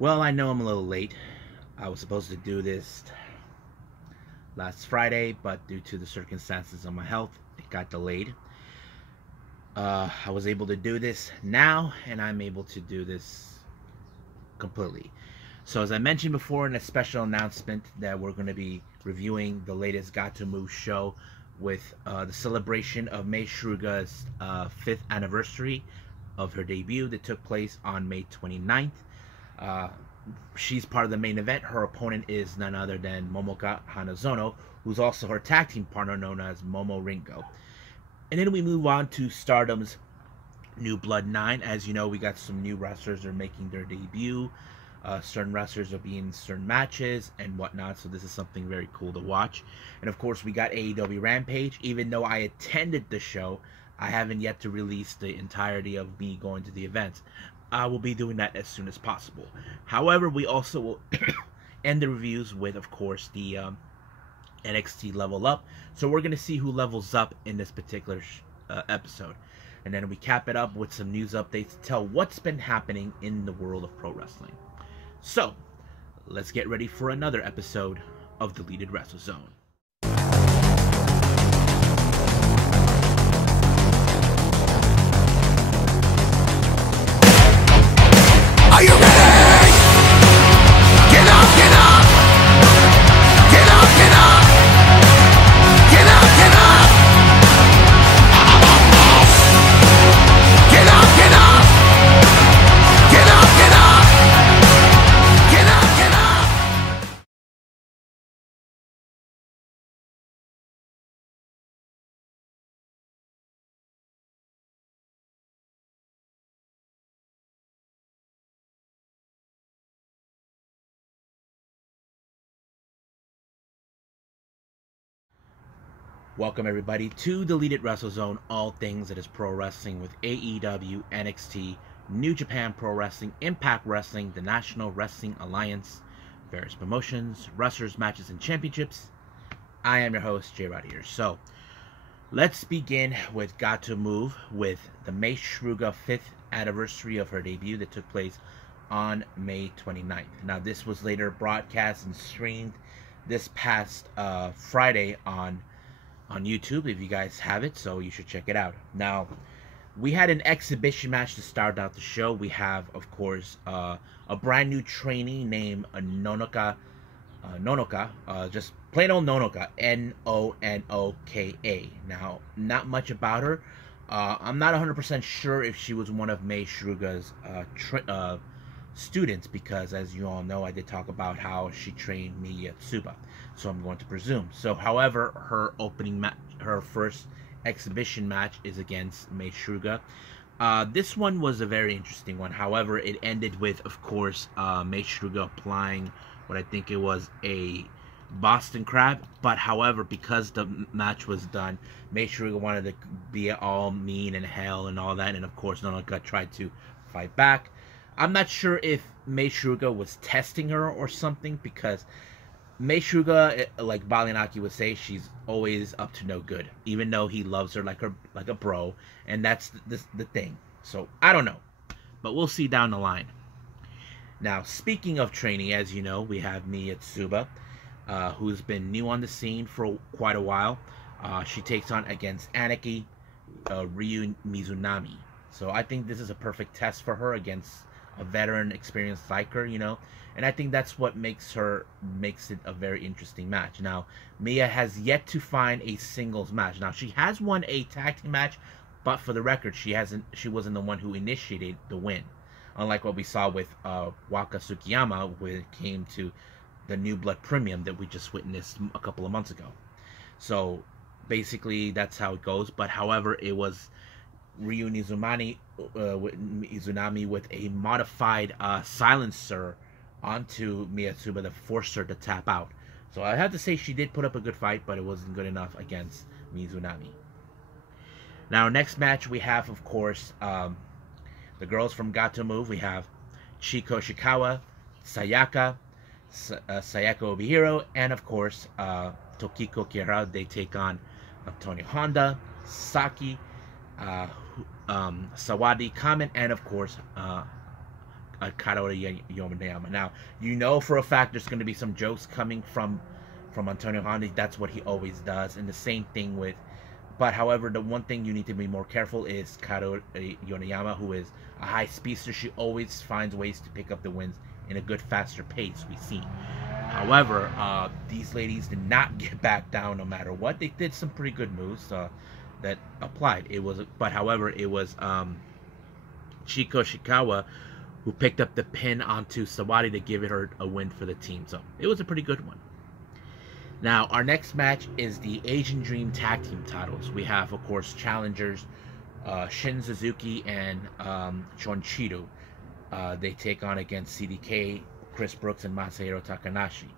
Well, I know I'm a little late. I was supposed to do this last Friday, but due to the circumstances of my health, it got delayed. I was able to do this now, and I'm able to do this completely. So, as I mentioned before in a special announcement, that we're going to be reviewing the latest Gatoh Move show with the celebration of Mei Suruga's 5th anniversary of her debut that took place on May 29th. Uh, she's part of the main event. Her opponent is none other than Momoka Hanazono, who's also her tag team partner known as Momo Ringo. And then we move on to Stardom's New Blood 9. As you know, we got some new wrestlers are making their debut. Certain wrestlers are being in certain matches and whatnot, so this is something very cool to watch. And of course, we got AEW Rampage. Even though I attended the show, I haven't yet to release the entirety of me going to the events. I will be doing that as soon as possible. However, we also will end the reviews with, of course, the NXT Level Up. So we're going to see who levels up in this particular episode. And then we cap it up with some news updates to tell what's been happening in the world of pro wrestling. So, let's get ready for another episode of Deleted Wrestle Zone. Are you ready? Get up, get up! Get up, get up! Get up, get up! Get up, get up! Get up, get up! Get up, get up! Welcome everybody to Deleted Wrestle Zone, all things that is pro wrestling with AEW, NXT, New Japan Pro Wrestling, Impact Wrestling, the National Wrestling Alliance, various promotions, wrestlers, matches, and championships. I am your host, J-Rod here. So, let's begin with Gatoh Move with the Mei Suruga 5th anniversary of her debut that took place on May 29th. Now, this was later broadcast and streamed this past Friday on YouTube if you guys have it, so you should check it out. Now, we had an exhibition match to start out the show. We have, of course, a brand new trainee named Nonoka, just plain old Nonoka, Nonoka. Now, not much about her. I'm not 100% sure if she was one of Mei Suruga's students, because as you all know, I did talk about how she trained Mei Suruga, so I'm going to presume so. However, her opening match, her first exhibition match, is against Mei Suruga. This one was a very interesting one. However, it ended with, of course, Mei Suruga applying what I think it was a Boston Crab. But however, because the match was done, Mei Suruga wanted to be all mean and hell and all that, and of course Nonoka tried to fight back. I'm not sure if Mei Suruga was testing her or something, because Mei Suruga, like Balinaki would say, she's always up to no good, even though he loves her like a bro, and that's the thing. So I don't know, but we'll see down the line. Now, speaking of training, as you know, we have Mei Suruga, who's been new on the scene for quite a while. She takes on against Anarchy, Ryu Mizunami. So I think this is a perfect test for her against a veteran, experienced like her, and I think that's what makes it a very interesting match. Now, Mia has yet to find a singles match. Now, she has won a tag team match, but for the record, she wasn't the one who initiated the win, unlike what we saw with Waka Tsukiyama when it came to the New Blood Premium that we just witnessed a couple of months ago. So basically, that's how it goes. But however, it was Ryu Mizunami with a modified silencer onto Mei Suruga that forced her to tap out. So I have to say she did put up a good fight, but it wasn't good enough against Mizunami. Now, next match we have, of course, the girls from Gatoh Move. We have Chiko Shikawa, Sayaka Obihiro, and of course Tokiko Kira. They take on Antonio Honda, Saki, Sawadi Kamen, and of course Katoda Yoneyama. Now, you know for a fact there's going to be some jokes coming from Antonio Honda. That's what he always does. And the same thing with... But, however, the one thing you need to be more careful is Katoda Yoneyama, who is a high speedster. She always finds ways to pick up the wins in a good, faster pace, we see. However, these ladies did not get back down no matter what. They did some pretty good moves that applied. It was Chiko Shikawa who picked up the pin onto Sawadi to give her a win for the team. So it was a pretty good one. Now, our next match is the Asian Dream Tag Team titles. We have, of course, challengers Shin Suzuki and Chonchiru. They take on against CDK, Chris Brooks, and Masahiro Takanashi.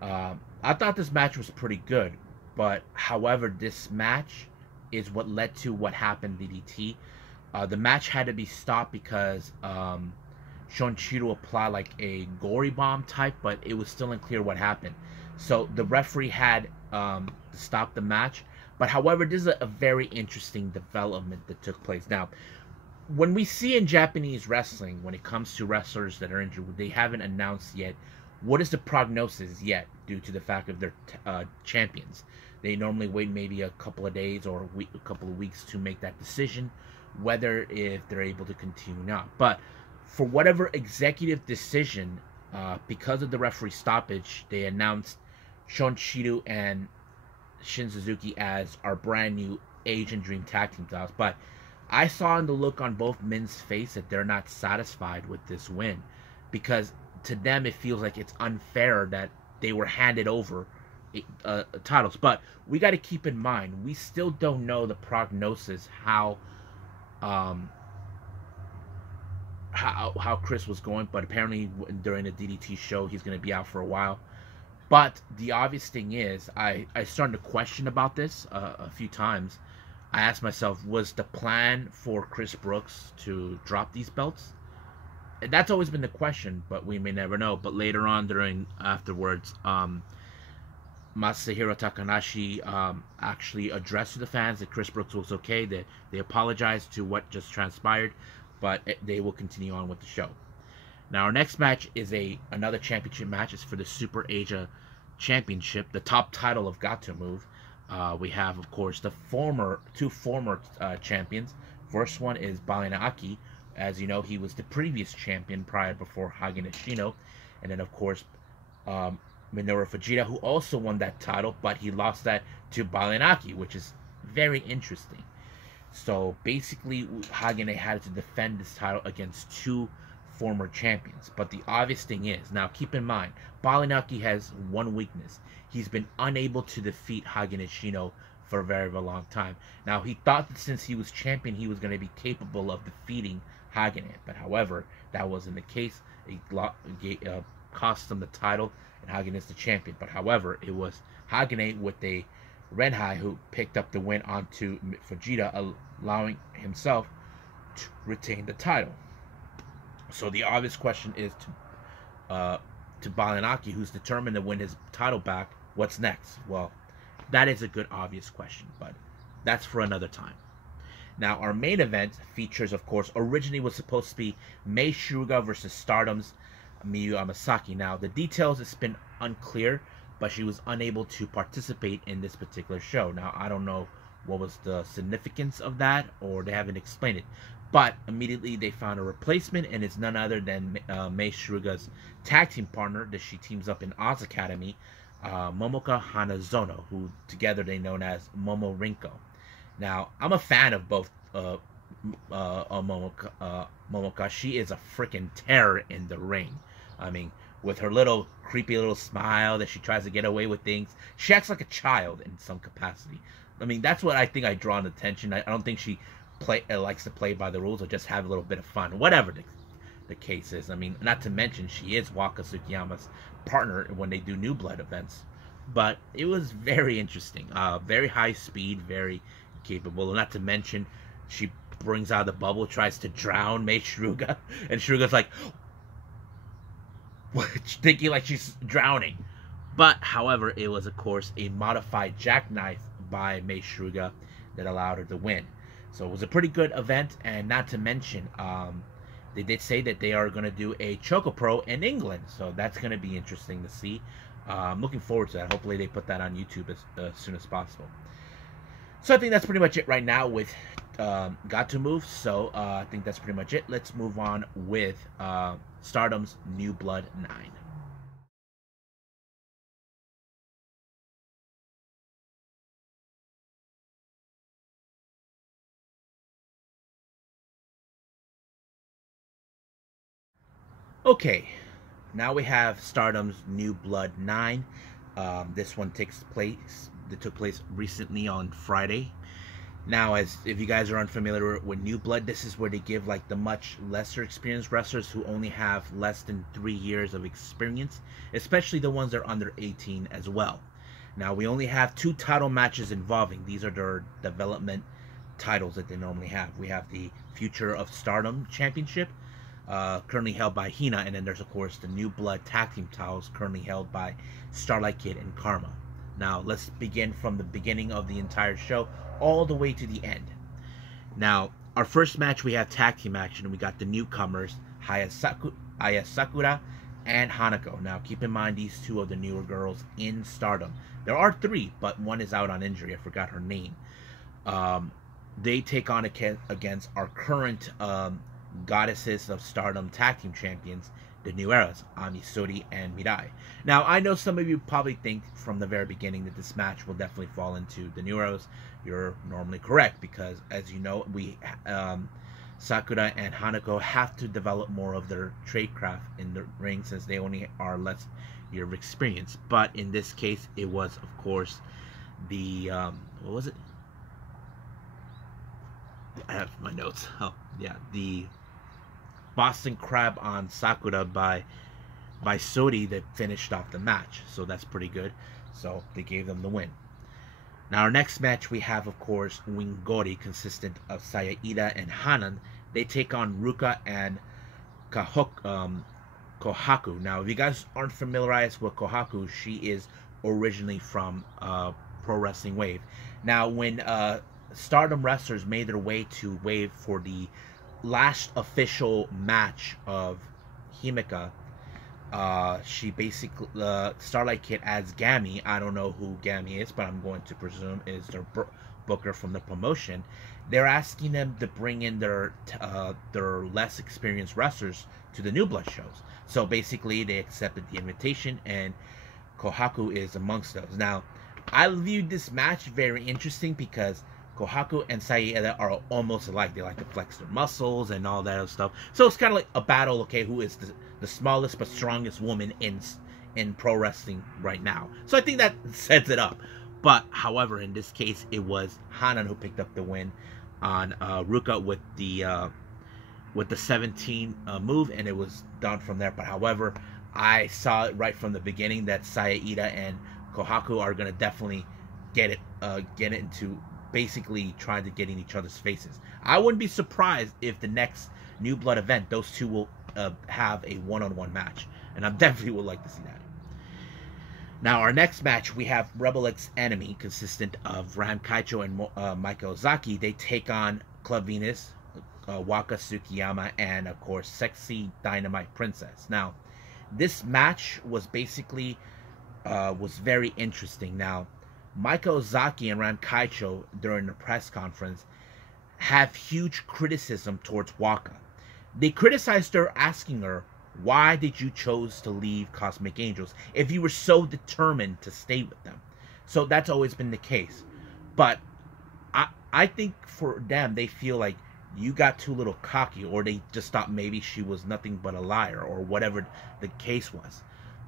I thought this match was pretty good, but however, this match is what led to what happened in DDT. The match had to be stopped because Chonchiru applied like a gory bomb type, but it was still unclear what happened. So the referee had to stop the match. But however, this is a very interesting development that took place. Now, when we see in Japanese wrestling, when it comes to wrestlers that are injured, they haven't announced yet what is the prognosis yet, due to the fact of their champions. They normally wait maybe a couple of days or a couple of weeks to make that decision, whether if they're able to continue or not. But for whatever executive decision, because of the referee stoppage, they announced Chonchiru and Shin Suzuki as our brand new Asian Dream Tag Team titles. But I saw in the look on both men's face that they're not satisfied with this win, because to them it feels like it's unfair that they were handed over titles. But we got to keep in mind, we still don't know the prognosis, how Chris was going, but apparently during the DDT show he's going to be out for a while. But the obvious thing is, I started to question about this a few times. I asked myself, was the plan for Chris Brooks to drop these belts? And that's always been the question, but we may never know. But later on, afterwards, Masahiro Takanashi actually addressed to the fans that Chris Brooks was okay. They apologized to what just transpired, but they will continue on with the show. Now, our next match is another championship match. It's for the Super Asia Championship, the top title of Gatoh Move. We have, of course, the two former champions. First one is Balina Aki. As you know, he was the previous champion before Hagane Shino. And then, of course, Minoru Fujita, who also won that title, but he lost that to Balina Aki, which is very interesting. So, basically, Hagane had to defend this title against two former champions. But the obvious thing is, now keep in mind, Balinaki has one weakness. He's been unable to defeat Hagane Shino for a very, very long time. Now, he thought that since he was champion, he was going to be capable of defeating Hagane. But however, that wasn't the case. It cost him the title, and Hagane is the champion. But however, it was Hagane with a Renhai who picked up the win onto Fujita, allowing himself to retain the title. So the obvious question is to Balinaki, who's determined to win his title back, what's next? Well, that is a good obvious question, but that's for another time. Now, our main event features, of course, originally was supposed to be Mei Suruga versus Stardom's Miyu Amasaki. Now, the details, it's been unclear, but she was unable to participate in this particular show. Now, I don't know what was the significance of that, or they haven't explained it. But immediately they found a replacement, and it's none other than Mei Suruga's tag team partner that she teams up in Oz Academy, Momoka Hanazono, who together they known as Momo Rinko. Now, I'm a fan of both Momoka. She is a freaking terror in the ring. I mean, with her little creepy little smile that she tries to get away with things, she acts like a child in some capacity. I mean, that's what I think I draw an attention. I don't think she likes to play by the rules or just have a little bit of fun, whatever the case is. I mean, not to mention she is Waka Tsukiyama's partner when they do New Blood events. But it was very interesting, very high speed, very capable. Not to mention she brings out the bubble, tries to drown Mei Suruga, and Suruga's like thinking like she's drowning. But however, it was of course a modified jackknife by Mei Suruga that allowed her to win. So it was a pretty good event, and not to mention, they did say that they are going to do a Choco Pro in England, so that's going to be interesting to see. I'm looking forward to that. Hopefully they put that on YouTube as soon as possible. So I think that's pretty much it right now with Gatoh Move. So I think that's pretty much it. Let's move on with Stardom's New Blood 9. Okay, now we have Stardom's New Blood 9. This one took place recently on Friday. Now, as if you guys are unfamiliar with New Blood, this is where they give like the much lesser experienced wrestlers who only have less than 3 years of experience, especially the ones that are under 18 as well. Now, we only have 2 title matches involving. These are their development titles that they normally have. We have the Future of Stardom Championship, currently held by Hina, and then there's of course the New Blood Tag Team titles currently held by Starlight Kid and Karma. Now let's begin from the beginning of the entire show all the way to the end. Now our first match, we have tag team action, and we got the newcomers Aya Sakura and Hanako. Now keep in mind, these 2 are the newer girls in Stardom. There are 3, but one is out on injury. I forgot her name. They take on against our current Goddesses of Stardom Tag Team Champions, the New Eras, Ami Sourei and Mirai. Now, I know some of you probably think from the very beginning that this match will definitely fall into the New Eras. You're normally correct, because as you know, Sakura and Hanako have to develop more of their tradecraft in the ring, since they only are less year of experience. But in this case, it was of course the what was it? I have my notes. Oh yeah, the Boston Crab on Sakura by Sourei that finished off the match. So that's pretty good. So they gave them the win. Now our next match, we have of course Wingori, consistent of Sayaida and Hanan. They take on Ruka and Kohaku. Now if you guys aren't familiarized with Kohaku, she is originally from Pro Wrestling Wave. Now when Stardom wrestlers made their way to Wave for the last official match of Himeka, she basically Starlight Kid as Gami. I don't know who Gami is, but I'm going to presume is their booker from the promotion. They're asking them to bring in their less experienced wrestlers to the New Blood shows. So basically they accepted the invitation, and Kohaku is amongst those. Now I viewed this match very interesting because Kohaku and Sayaida are almost alike. They like to flex their muscles and all that other stuff. So it's kind of like a battle, okay, who is the smallest but strongest woman in pro wrestling right now. So I think that sets it up. But, however, in this case, it was Hanan who picked up the win on Ruka with the 17 move, and it was done from there. But, however, I saw it right from the beginning that Sayaida and Kohaku are going to definitely get it into basically trying to get in each other's faces. I wouldn't be surprised if the next New Blood event, those 2 will have a one-on-one match, and I definitely would like to see that. Now our next match, we have Rebel X Enemy, consistent of Ram Kaicho and Maika Ozaki. They take on Club Venus, Waka Tsukiyama, and of course Sexy Dynamite Princess. Now this match was basically was very interesting. Now Maika Ozaki and Ram Kaicho during the press conference have huge criticism towards Waka. They criticized her, asking her, why did you choose to leave Cosmic Angels if you were so determined to stay with them? So that's always been the case. But I think for them, they feel like you got too little cocky, or they just thought maybe she was nothing but a liar, or whatever the case was.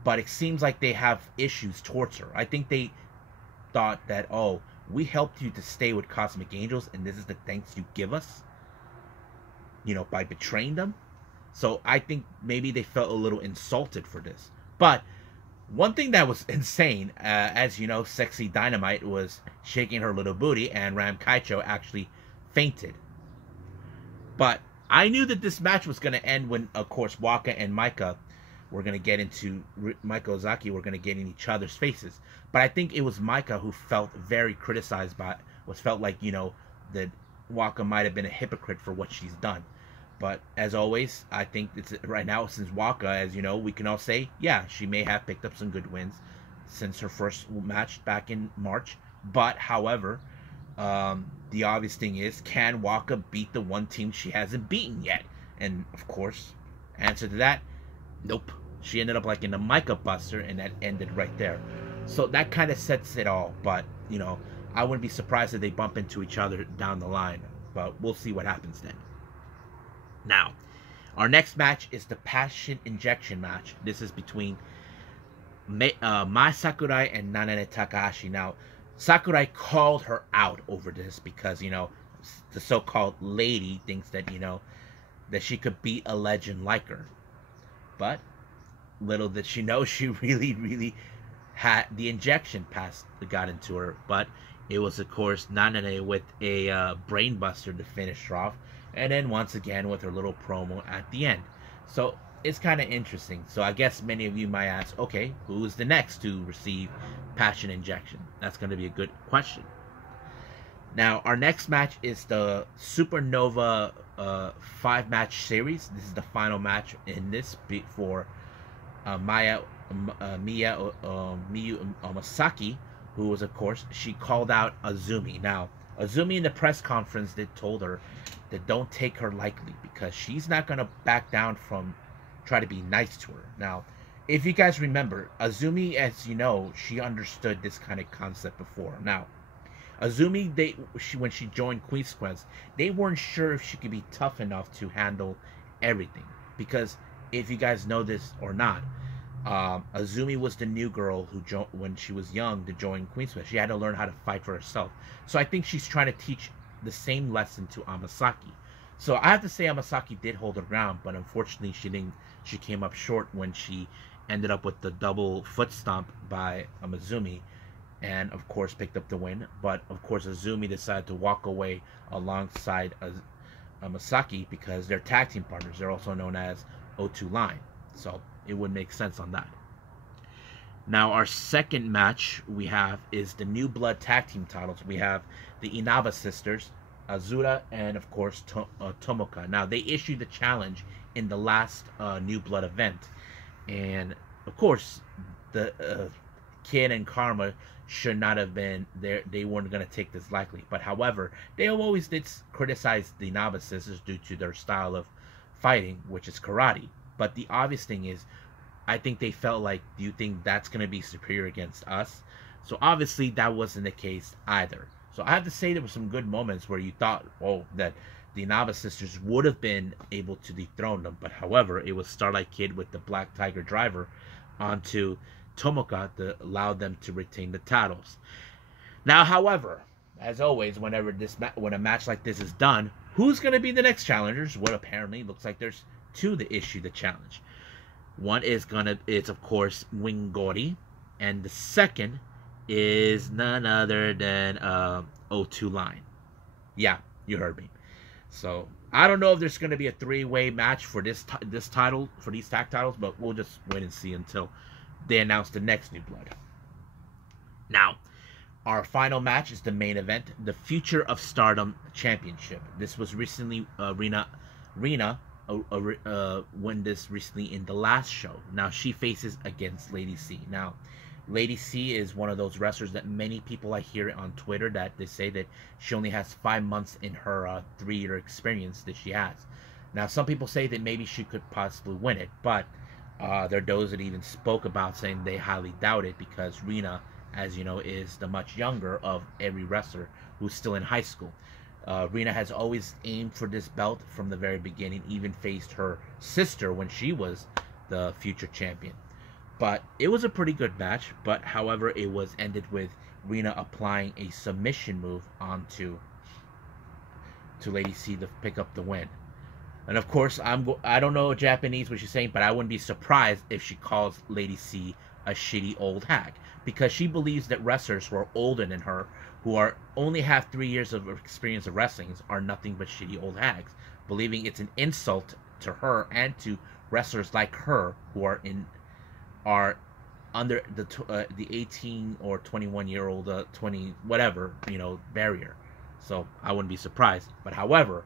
But it seems like they have issues towards her. I think they thought that, oh, we helped you to stay with Cosmic Angels, and this is the thanks you give us, you know, by betraying them. So I think maybe they felt a little insulted for this. But one thing that was insane, as you know, Sexy Dynamite was shaking her little booty, and Ram Kaicho actually fainted. But I knew that this match was going to end when, of course, Waka and Maika were going to get into, Maika Ozaki were going to get in each other's faces. But I think it was Maika who felt very criticized by, felt like, you know, that Waka might have been a hypocrite for what she's done. But as always, I think it's right now, since Waka, as you know, we can all say, yeah, she may have picked up some good wins since her first match back in March. But however, the obvious thing is, can Waka beat the one team she hasn't beaten yet? And of course, answer to that, nope. She ended up like in a Micah Buster, and that ended right there. So that kind of sets it all. But you know, I wouldn't be surprised if they bump into each other down the line. But we'll see what happens then. Now, our next match is the Passion Injection match. This is between Mai Sakurai and Nanane Takahashi. Now, Sakurai called her out over this because, you know, the so-called lady thinks that, you know, that she could beat a legend like her. But little did she know, she really had the injection got into her. But it was, of course, Nanane with a brain buster to finish her off. And then once again with her little promo at the end. So it's kind of interesting. So I guess many of you might ask, okay, who is the next to receive Passion Injection? That's going to be a good question. Now, our next match is the Supernova 5-match series. This is the final match in this for Miyu Masaki, who was, of course, she called out Azumi. Now, Azumi in the press conference, they told her that don't take her lightly because she's not going to back down from try to be nice to her. Now, if you guys remember, Azumi, as you know, she understood this kind of concept before. Now, Azumi, when she joined Queen's Quest, they weren't sure if she could be tough enough to handle everything. Because if you guys know this or not, Azumi was the new girl who when she was young to join Queen's Quest. She had to learn how to fight for herself. So I think she's trying to teach the same lesson to Amasaki. So I have to say Amasaki did hold her ground, but unfortunately she didn't. She came up short when she ended up with the double foot stomp by Azumi, and of course picked up the win. But of course Azumi decided to walk away alongside Amasaki because they're tag team partners. They're also known as O2 Line, so it would make sense on that. Now, our second match we have is the New Blood tag team titles. We have the Inaba sisters, Azura, and of course Tomoka. Now, they issued the challenge in the last New Blood event, and of course the Kid and Karma should not have been there. They weren't going to take this lightly. But however, they always did criticize the Inaba sisters due to their style of fighting, which is karate. But the obvious thing is, I think they felt like, do you think that's going to be superior against us? So obviously that wasn't the case either. So I have to say there were some good moments where you thought, oh, that the Inaba sisters would have been able to dethrone them. But however, it was Starlight Kid with the Black Tiger Driver onto Tomoka that allowed them to retain the titles. Now, however, as always, when a match like this is done, who's going to be the next challengers? Well, apparently, it looks like there's two to issue the challenge. One is of course Wingori, and the second is none other than O2 Line. Yeah, you heard me. So I don't know if there's going to be a three-way match for this title, for these tag titles, but we'll just wait and see until they announce the next New Blood. Now, our final match is the main event, the Future of Stardom Championship. This was recently Rina won this recently in the last show. Now she faces against Lady C. Now, Lady C is one of those wrestlers that many people I hear on Twitter that they say that she only has 5 months in her 3-year experience that she has. Now, some people say that maybe she could possibly win it, but there are those that even spoke about saying they highly doubt it because Rina, as you know, is the much younger of every wrestler who's still in high school. Rina has always aimed for this belt from the very beginning, even faced her sister when she was the future champion. But it was a pretty good match, but however, it was ended with Rina applying a submission move onto Lady C to pick up the win. And of course, I don't know Japanese what she's saying, but I wouldn't be surprised if she calls Lady C a shitty old hag, because she believes that wrestlers who are older than her, who only have 3 years of experience of wrestling, are nothing but shitty old hags, believing it's an insult to her and to wrestlers like her who are under the 18 or 21-year-old 20 whatever barrier. So I wouldn't be surprised. But however,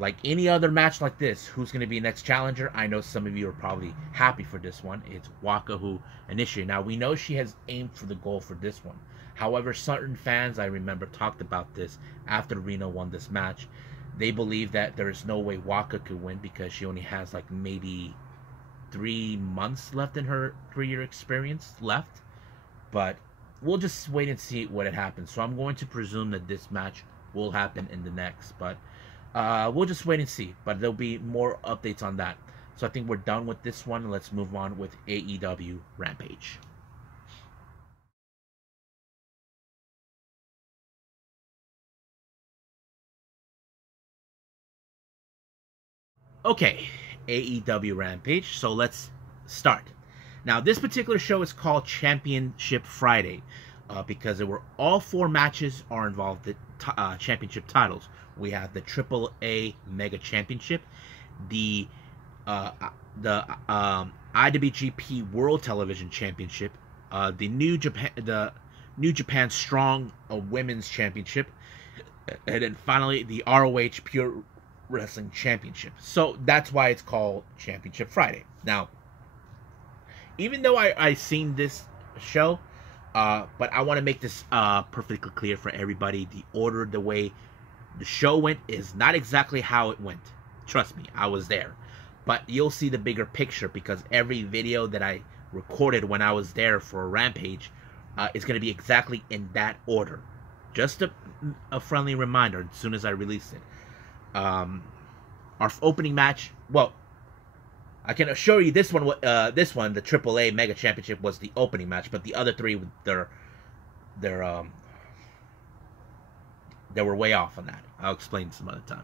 Like any other match like this, who's going to be next challenger? I know some of you are probably happy for this one. It's Waka who initiated. Now, we know she has aimed for the goal for this one. However, certain fans, I remember, talked about this after Reno won this match. They believe that there is no way Waka could win because she only has like maybe 3 months left in her 3-year experience left. But we'll just wait and see what it happens. So I'm going to presume that this match will happen in the next. But we'll just wait and see. But there'll be more updates on that. So I think we're done with this one. Let's move on with AEW Rampage. Okay, AEW Rampage. So let's start. Now, this particular show is called Championship Friday because there were all 4 matches are involved in championship titles. We have the AAA Mega Championship, the IWGP World Television Championship, the New Japan Strong Women's Championship, and then finally the ROH Pure Wrestling Championship. So that's why it's called Championship Friday. Now, even though I seen this show, but I want to make this perfectly clear for everybody. The order, the way the show went is not exactly how it went. Trust me, I was there. But you'll see the bigger picture because every video that I recorded when I was there for Rampage is going to be exactly in that order. Just a friendly reminder as soon as I release it. Our opening match, well, I can assure you this one, the AAA Mega Championship was the opening match, but the other 3, they were way off on that. I'll explain some other time.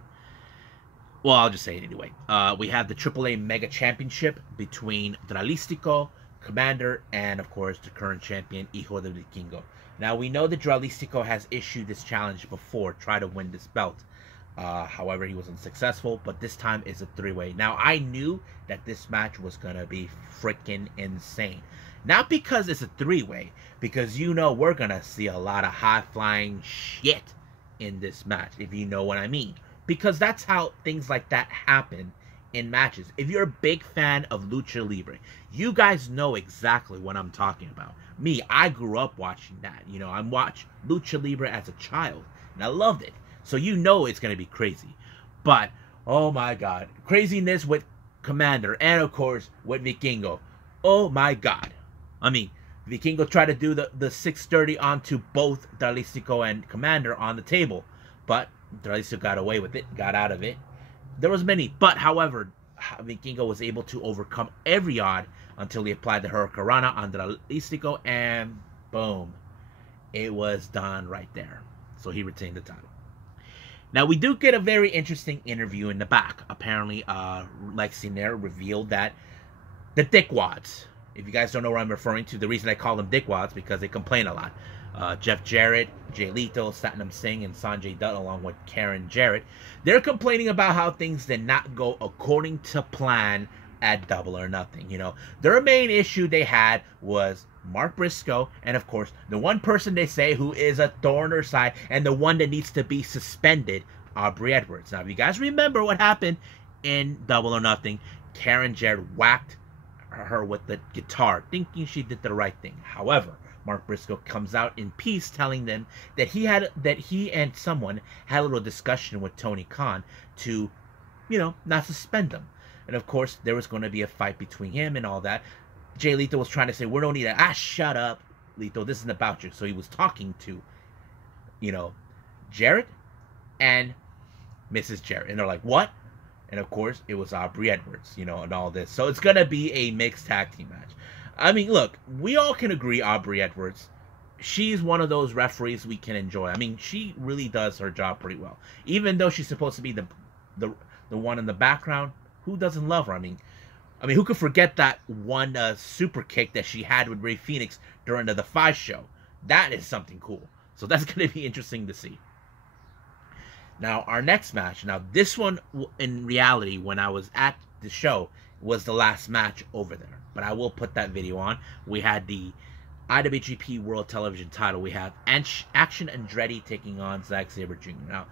Well, I'll just say it anyway. We have the AAA Mega Championship between Dralistico, Commander, and of course the current champion, Hijo del Vikingo. Now, we know that Dralistico has issued this challenge before, try to win this belt. However, he was unsuccessful, but this time it's a 3-way. Now, I knew that this match was going to be freaking insane. Not because it's a 3-way, because you know we're going to see a lot of high-flying shit in this match, if you know what I mean. Because that's how things like that happen in matches. If you're a big fan of Lucha Libre, you guys know exactly what I'm talking about. Me, I grew up watching that. You know, I watched Lucha Libre as a child, and I loved it. So you know it's going to be crazy. But, oh my god. Craziness with Commander. And, of course, with Vikingo. Oh my god. I mean, Vikingo tried to do the 630 onto both Dralistico and Commander on the table. But Dralistico got away with it. Got out of it. There was many. But, however, Vikingo was able to overcome every odd until he applied the Hurricanrana on Dralistico. And, boom. It was done right there. So he retained the title. Now, we do get a very interesting interview in the back. Apparently, Lexi Nair revealed that the dickwads, if you guys don't know what I'm referring to, the reason I call them dickwads because they complain a lot. Jeff Jarrett, Jay Leto, Satnam Singh, and Sanjay Dutt, along with Karen Jarrett, they're complaining about how things did not go according to plan at Double or Nothing. You know, their main issue they had was Mark Briscoe, and of course, the one person they say who is a thorn in their side, and the one that needs to be suspended, Aubrey Edwards. Now, if you guys remember what happened in Double or Nothing, Karen Jarrett whacked her with the guitar, thinking she did the right thing. However, Mark Briscoe comes out in peace, telling them that he and someone had a little discussion with Tony Khan to, you know, not suspend them. And of course, there was going to be a fight between him and all that. Jay Leto was trying to say, we don't need that. Shut up, Leto. This isn't about you. So he was talking to, you know, Jarrett and Mrs. Jarrett. And they're like, what? And of course, it was Aubrey Edwards, you know, and all this. So it's going to be a mixed tag team match. I mean, look, we all can agree Aubrey Edwards, she's one of those referees we can enjoy. I mean, she really does her job pretty well. Even though she's supposed to be the one in the background, who doesn't love her? I mean, who could forget that one super kick that she had with Rey Fenix during the 5 show? That is something cool. So that's going to be interesting to see. Now, our next match. Now, this one, in reality, when I was at the show, was the last match over there. But I will put that video on. We had the IWGP World Television title. We have Action Andretti taking on Zack Sabre Jr. Now,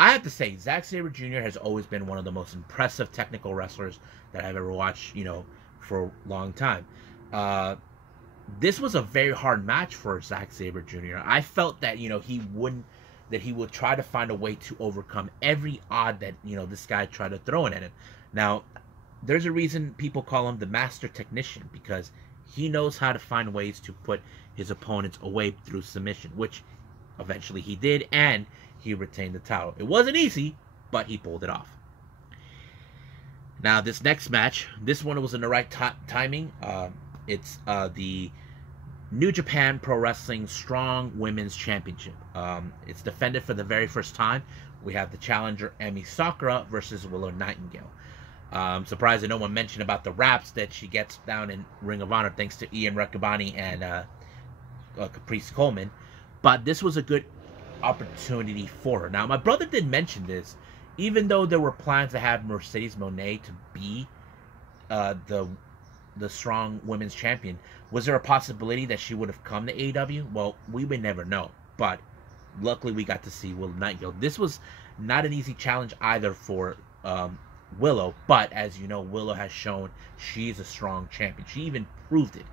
I have to say, Zack Sabre Jr. has always been one of the most impressive technical wrestlers that I've ever watched, for a long time. This was a very hard match for Zack Sabre Jr. I felt that, he would try to find a way to overcome every odd that, this guy tried to throw in at him. Now, there's a reason people call him the master technician, because he knows how to find ways to put his opponents away through submission, which eventually he did, and he retained the title. It wasn't easy, but he pulled it off. Now, this next match, this one was in the right timing. It's the New Japan Pro Wrestling Strong Women's Championship. It's defended for the very first time. We have the challenger Mei Suruga versus Willow Nightingale. I'm surprised that no one mentioned about the raps that she gets down in Ring of Honor thanks to Ian Riccaboni and Caprice Coleman. But this was a good opportunity for her. Now, my brother did mention this. Even though there were plans to have Mercedes Moné to be the Strong Women's Champion, was there a possibility that she would have come to AEW? Well, we would never know. But luckily, we got to see Willow Nightingale. This was not an easy challenge either for Willow, but as you know, Willow has shown she's a strong champion. She even proved it.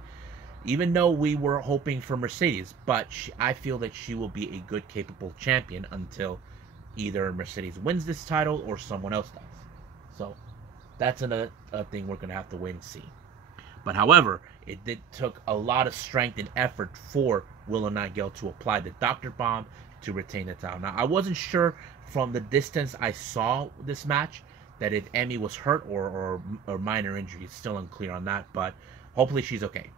Even though we were hoping for Mercedes, but I feel that she will be a good, capable champion until either Mercedes wins this title or someone else does. So that's another thing we're going to have to wait and see. But however, it took a lot of strength and effort for Willow Nightingale to apply the Dr. Bomb to retain the title. Now, I wasn't sure from the distance I saw this match that if Emmy was hurt or minor injury. It's still unclear on that, but hopefully she's okay.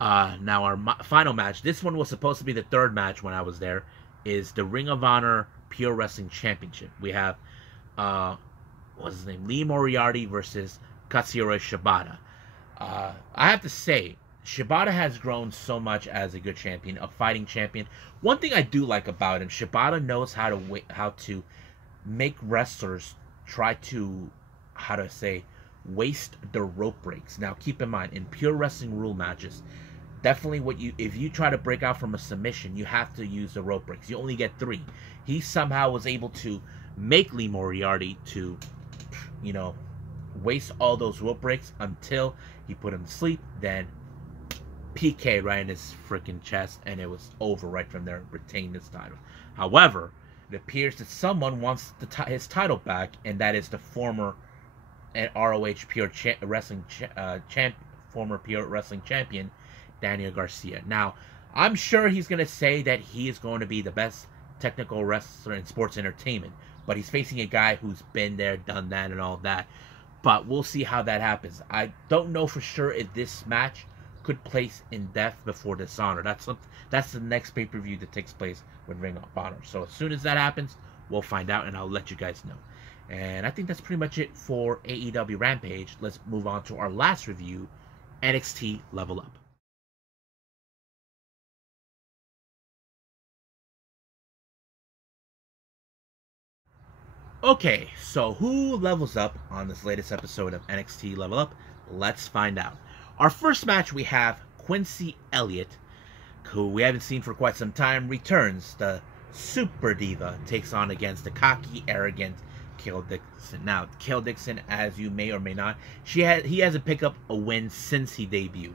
Now, our final match, this one was supposed to be the third match when I was there, is the Ring of Honor Pure Wrestling Championship. We have, what's his name? Lee Moriarty versus Katsuyori Shibata. I have to say, Shibata has grown so much as a good champion, a fighting champion. One thing I do like about him, Shibata knows how to make wrestlers try to, waste their rope breaks. Now, keep in mind, in pure wrestling rule matches, definitely if you try to break out from a submission, you have to use the rope breaks. You only get 3. He somehow was able to make Lee Moriarty to, waste all those rope breaks until he put him to sleep. Then PK right in his freaking chest, and it was over right from there. Retained his title. However, it appears that someone wants his title back, and that is the former ROH Pure Wrestling former Pure Wrestling champion, Daniel Garcia. Now, I'm sure he's going to say that he is going to be the best technical wrestler in sports entertainment, but he's facing a guy who's been there, done that, and all that. But we'll see how that happens. I don't know for sure if this match could place in Death Before Dishonor. That's the next pay-per-view that takes place with Ring of Honor. So as soon as that happens, we'll find out, and I'll let you guys know. And I think that's pretty much it for AEW Rampage. Let's move on to our last review, NXT Level Up. Okay, so who levels up on this latest episode of NXT Level Up? Let's find out. Our first match, we have Quincy Elliott, who we haven't seen for quite some time, returns. The Super Diva takes on against the cocky, arrogant Kale Dixon. Now, Kale Dixon, as you may or may not, he hasn't picked up a win since he debuted.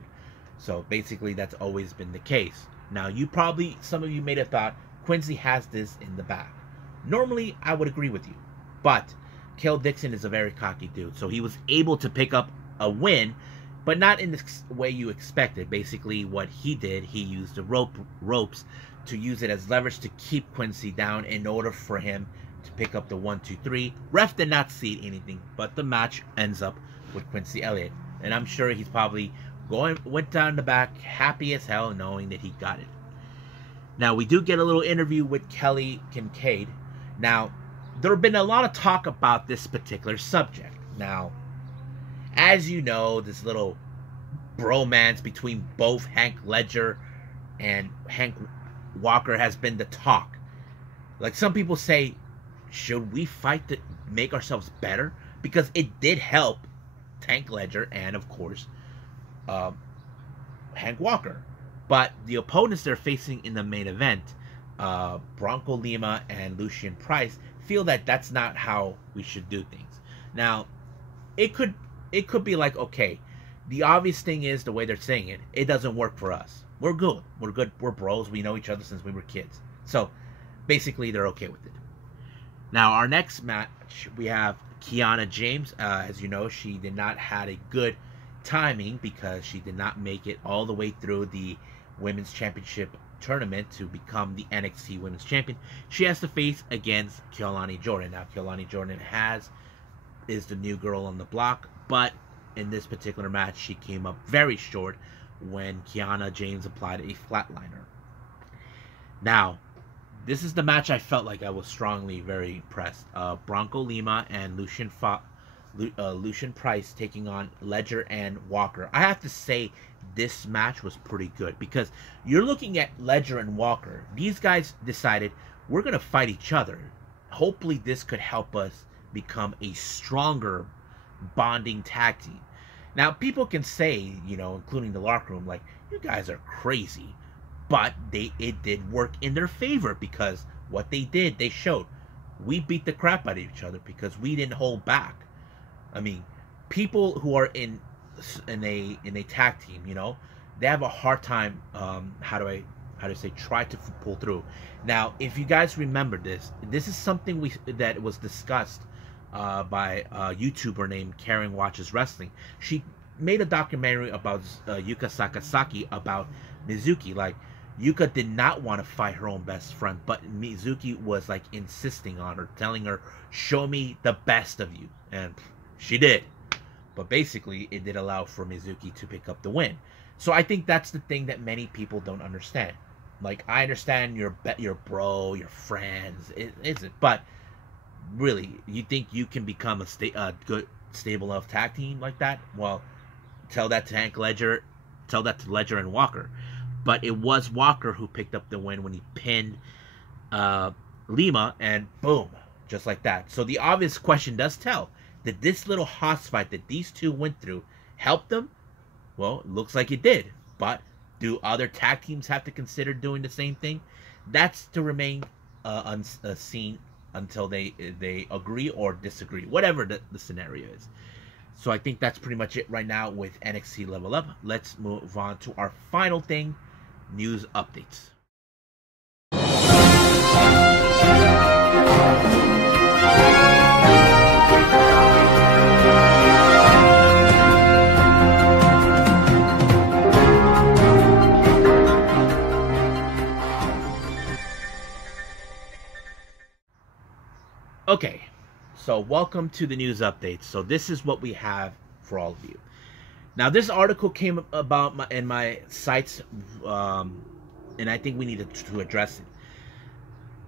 So basically, that's always been the case. Now, some of you may have thought Quincy has this in the bag. Normally, I would agree with you. But Kale Dixon is a very cocky dude. So he was able to pick up a win, but not in the way you expected. Basically, what he did, he used the ropes to use it as leverage to keep Quincy down in order for him to pick up the 1, 2, 3. Ref did not see anything, but the match ends up with Quincy Elliott. And I'm sure he's probably went down the back happy as hell knowing that he got it. Now, we do get a little interview with Kelly Kincaid. Now, there have been a lot of talk about this particular subject. Now, as you know, this little bromance between both Hank Ledger and Hank Walker has been the talk. Like, some people say, should we fight to make ourselves better? Because it did help Hank Ledger and, of course, Hank Walker. But the opponents they're facing in the main event, Bronco Lima and Lucien Price, feel that that's not how we should do things. Now, it could be like, okay, the obvious thing is the way they're saying it. It doesn't work for us. We're good. We're good. We're bros. We know each other since we were kids. So basically, they're okay with it. Now, our next match, we have Kiana James. As you know, she did not have a good timing because she did not make it all the way through the Women's Championship tournament to become the NXT Women's Champion. She has to face against Kehlani Jordan. Now, Kehlani Jordan is the new girl on the block, but in this particular match, she came up very short when Kiana James applied a flatliner. Now, this is the match I felt like I was strongly very impressed. Bronco Lima and Lucian Price taking on Ledger and Walker. I have to say, this match was pretty good because you're looking at Ledger and Walker. These guys decided we're going to fight each other. Hopefully, this could help us become a stronger bonding tag team. Now, people can say, you know, including the locker room, like, you guys are crazy. But it did work in their favor because what they did, they showed. We beat the crap out of each other because we didn't hold back. I mean, people who are in a tag team, you know, they have a hard time. Try to pull through. Now, if you guys remember this is something that was discussed by a YouTuber named Karen Watches Wrestling. She made a documentary about Yuka Sakazaki about Mizuki. Like, Yuka did not want to fight her own best friend, but Mizuki was like insisting on her, telling her, show me the best of you. And she did. But basically, it did allow for Mizuki to pick up the win. So I think that's the thing that many people don't understand. Like, I understand your bro, your friends, it isn't. But really, you think you can become a good, stable enough tag team like that? Well, tell that to Hank Ledger. Tell that to Ledger and Walker. But it was Walker who picked up the win when he pinned Lima, and boom, just like that. So the obvious question does tell, did this little hoss fight that these two went through help them? Well, it looks like it did. But do other tag teams have to consider doing the same thing? That's to remain unseen until they agree or disagree, whatever the scenario is. So I think that's pretty much it right now with NXT Level Up. Let's move on to our final thing, news updates. Okay, so welcome to the news updates. So this is what we have for all of you. Now, this article came about in my sites, and I think we needed to address it.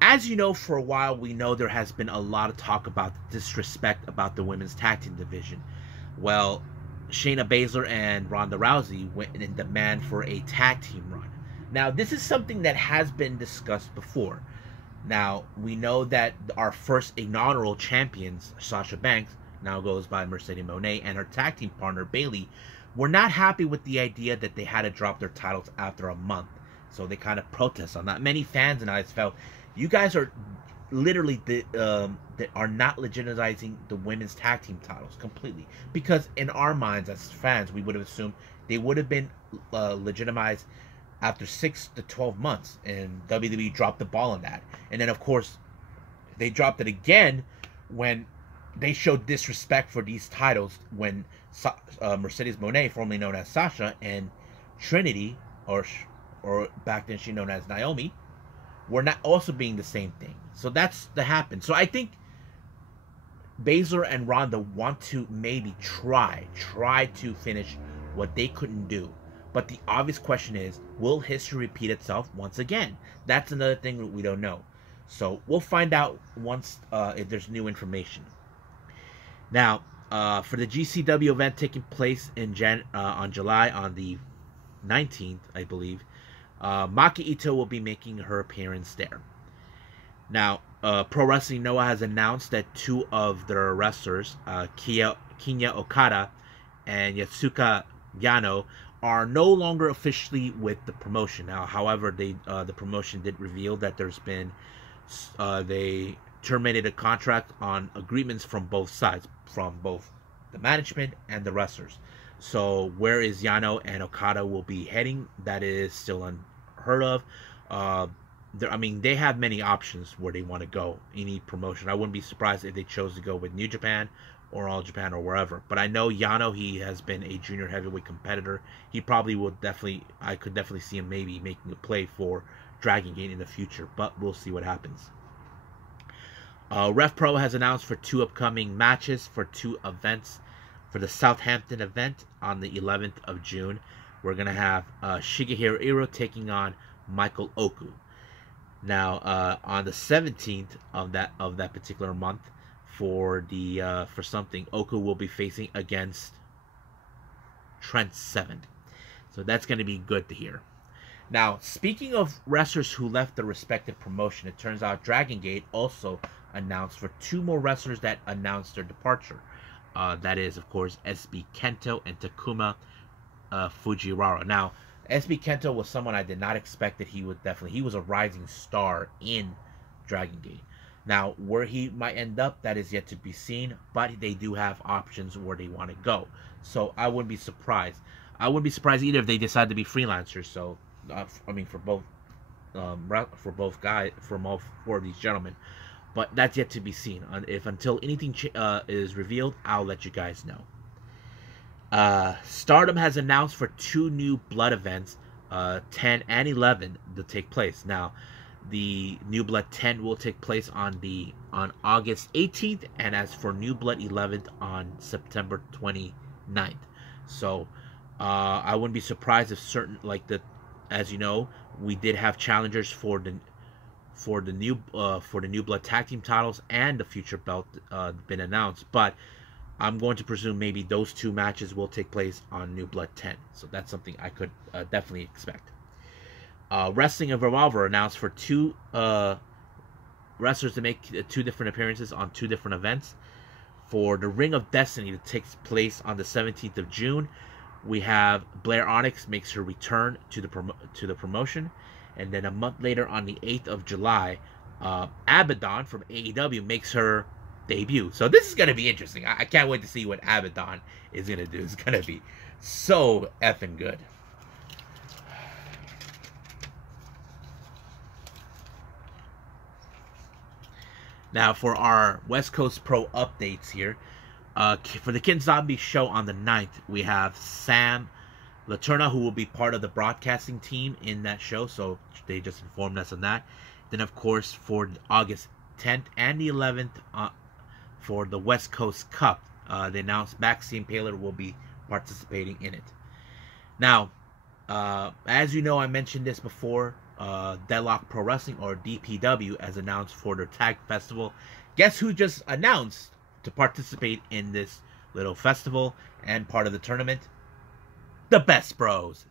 As you know, for a while, we know there has been a lot of talk about disrespect about the women's tag team division. Well, Shayna Baszler and Ronda Rousey went in demand for a tag team run. Now, this is something that has been discussed before. Now, we know that our first inaugural champions, Sasha Banks, now goes by Mercedes Moné, and her tag team partner, Bayley, were not happy with the idea that they had to drop their titles after a month. So they kind of protest on that. Many fans and I felt, you guys are literally that are not legitimizing the women's tag team titles completely. Because in our minds as fans, we would have assumed they would have been legitimized after 6 to 12 months, and WWE dropped the ball on that. And then, of course, they dropped it again when they showed disrespect for these titles when Mercedes Moné, formerly known as Sasha, and Trinity, or back then she known as Naomi, were not also being the same thing. So that's the happen. So I think Baszler and Ronda want to maybe try to finish what they couldn't do. But the obvious question is, will history repeat itself once again? That's another thing that we don't know. So we'll find out once if there's new information. Now, for the GCW event taking place on July on the 19th, I believe, Maki Ito will be making her appearance there. Now, Pro Wrestling Noah has announced that two of their wrestlers, Kinya Okada and Yatsuka Yano, are no longer officially with the promotion. Now, however, the promotion did reveal that there's been terminated a contract on agreements from both sides, from both the management and the wrestlers. So where is Yano and Okada will be heading, that is still unheard of. I mean, they have many options where they want to go. Any promotion, I wouldn't be surprised if they chose to go with New Japan or All Japan or wherever. But I know Yano, he has been a junior heavyweight competitor. He probably will I could definitely see him maybe making a play for Dragon Gate in the future. But we'll see what happens. RevPro has announced for 2 upcoming matches for 2 events. For the Southampton event on the 11th of June, we're going to have Shigehiro Iro taking on Michael Oku. Now, on the 17th of that particular month, for something, Oku will be facing against Trent Seven. So that's going to be good to hear. Now, speaking of wrestlers who left their respective promotion, it turns out Dragon Gate also announced for 2 more wrestlers that announced their departure. That is, of course, SB Kento and Takuma Fujiwara. Now, SB Kento was someone I did not expect that he was a rising star in Dragon Gate. Now, where he might end up, that is yet to be seen, but they do have options where they want to go. So I wouldn't be surprised. I wouldn't be surprised either if they decide to be freelancers. So, I mean, for both guys, from all 4 of these gentlemen. But that's yet to be seen. Until anything is revealed, I'll let you guys know. Stardom has announced for 2 new Blood events, 10 and 11, to take place. Now, the New Blood 10 will take place on August 18th, and as for New Blood 11th on September 29th. So, I wouldn't be surprised if as you know, we did have challengers for the New Blood tag team titles and the future belt been announced, but I'm going to presume maybe those 2 matches will take place on New Blood 10. So that's something I could definitely expect. Wrestling of Revolver announced for 2 wrestlers to make 2 different appearances on 2 different events. For the Ring of Destiny that takes place on the 17th of June, we have Blair Onyx makes her return to the promotion. And then a month later, on the 8th of July, Abaddon from AEW makes her debut. So this is going to be interesting. I can't wait to see what Abaddon is going to do. It's going to be so effing good. Now, for our West Coast Pro updates here, for the Ken Zombie show on the 9th, we have Sam Laterna, who will be part of the broadcasting team in that show, so they just informed us on that. Then, of course, for August 10th and the 11th, for the West Coast Cup, they announced Maxie Impaler will be participating in it. Now, as you know, I mentioned this before, Deadlock Pro Wrestling, or DPW, as announced for their Tag Festival. Guess who just announced to participate in this little festival and part of the tournament? The Best Bros.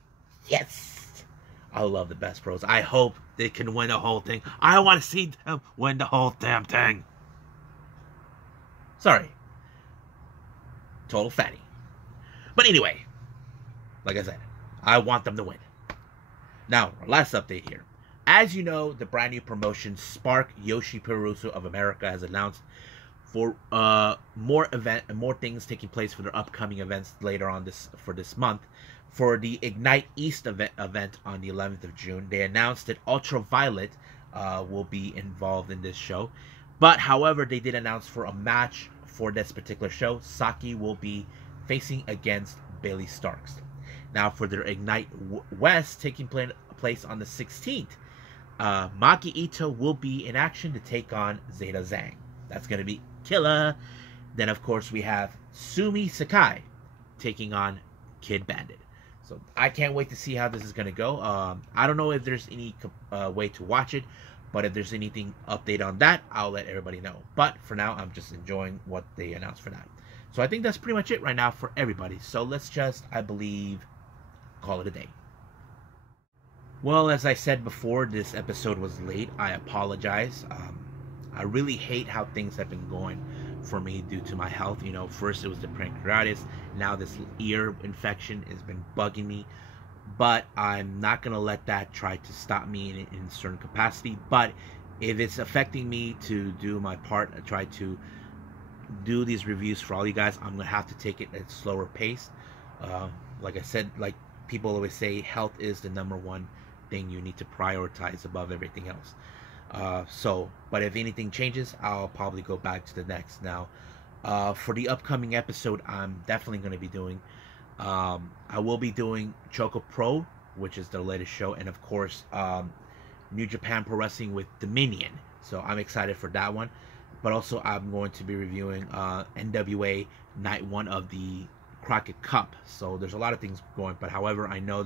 Yes! I love the Best Bros. I hope they can win the whole thing. I want to see them win the whole damn thing. Sorry. Total fatty. But anyway, like I said, I want them to win. Now, our last update here. As you know, the brand new promotion Spark Joshi Puroresu of America has announced for more things taking place for their upcoming events later on this month. For the Ignite East event on the 11th of June, they announced that Ultraviolet will be involved in this show. But however, they did announce for a match for this particular show, Saki will be facing against Bailey Starks. Now, for their Ignite West taking place on the 16th, Maki Ito will be in action to take on Zeta Zhang. That's going to be killer. Then, of course, we have Sumi Sakai taking on Kid Bandit. So I can't wait to see how this is going to go. I don't know if there's any way to watch it, but if there's anything update on that, I'll let everybody know. But for now, I'm just enjoying what they announced for that. So I think that's pretty much it right now for everybody. So let's just, I believe, call it a day. Well, as I said before, this episode was late. I apologize. I really hate how things have been going for me due to my health. You know, first it was the pancreatitis, now this ear infection has been bugging me. But I'm not going to let that try to stop me in a certain capacity. But if it's affecting me to do my part, I try to do these reviews for all you guys. I'm gonna have to take it at a slower pace. Like I said, like people always say, health is the #1 thing you need to prioritize above everything else. But if anything changes, I'll probably go back to the next. Now, for the upcoming episode, I'm definitely going to be doing, I will be doing Choco Pro, which is the latest show, and of course, New Japan Pro Wrestling with Dominion. So I'm excited for that one. But also, I'm going to be reviewing NWA Night 1 of the Crockett Cup. So there's a lot of things going. But however, I know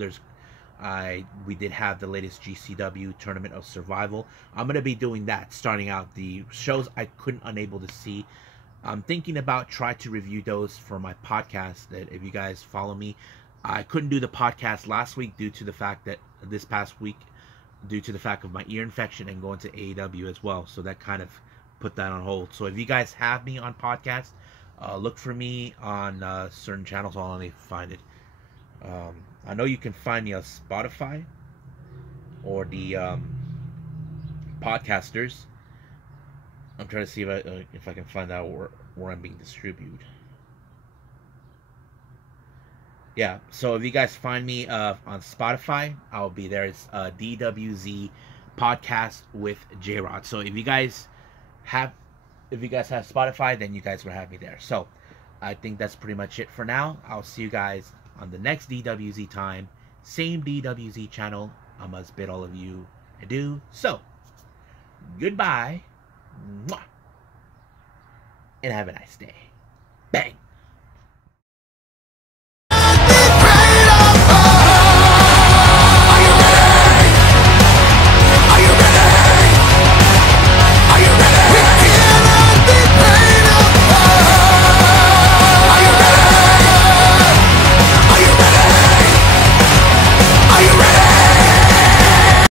we did have the latest GCW Tournament of Survival. I'm going to be doing that, starting out the shows I couldn't unable to see. I'm thinking about try to review those for my podcast. That if you guys follow me, I couldn't do the podcast last week due to the fact that this past week, due to the fact of my ear infection and going to AEW as well. So that kind of put that on hold. So if you guys have me on podcast, look for me on certain channels. I'll only find it. I know you can find me on Spotify or the podcasters. I'm trying to see if I can find out where I'm being distributed. Yeah, so if you guys find me on Spotify, I'll be there. It's DWZ Podcast with J-Rod. So if you guys have Spotify, then you guys will have me there. So I think that's pretty much it for now. I'll see you guys on the next DWZ time. Same DWZ channel. I must bid all of you adieu. So, goodbye. Mwah. And have a nice day. Bang.